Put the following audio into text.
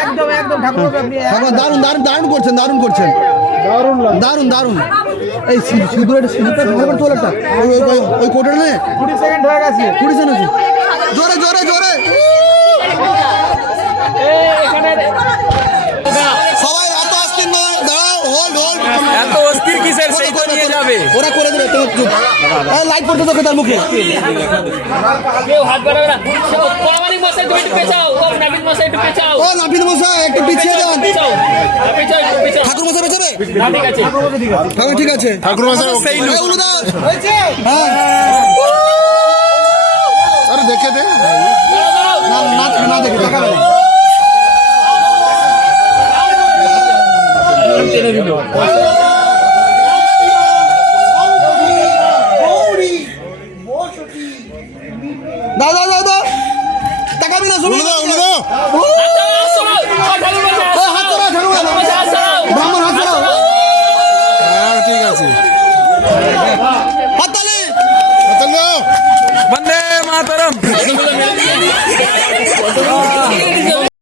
একদম একদম ঠাকুর দারুন দারুন দারুন করছেন দারুন করছেন দারুন দারুন এই সিঁদুরের সিঁদুরটা ভালো করে তোলাটা ওই কোটার নে 20 সেকেন্ড হয়ে গেছে 20 সেকেন্ড জোরে জোরে জোরে সবাই এত অস্থির নয় দাঁড়াও হোল্ড হোল্ড এত অস্থির কিসের সেই তো নিয়ে যাবে ওরা করে দেবে লাইট পড়তে তোকে তার মুখে কেউ হাত বাড়াবে না পরামানিক মশাই তুমি একটু পেছাও ও নাবিদ মশাই একটু পেছাও ও নাপিত মশাই একটু পিছিয়ে যান পেছাও পেছাও একটু পেছাও ঠাকুর মশাই বেঁচে না ঠিক আছে ঠাকুর ঠিক আছে ঠাকুর মশাই সেই এই উলুদা হ্যাঁ আরে দেখে দে না না দেখে দেখাবে না দাদা দাদা তাকাবি না শুনুন উলুদা উলুদা হাত ধরা ঠাকুর ব্রাহ্মণ হাত ধরা হ্যাঁ ঠিক আছে হাত তালি বন্দে মাতরম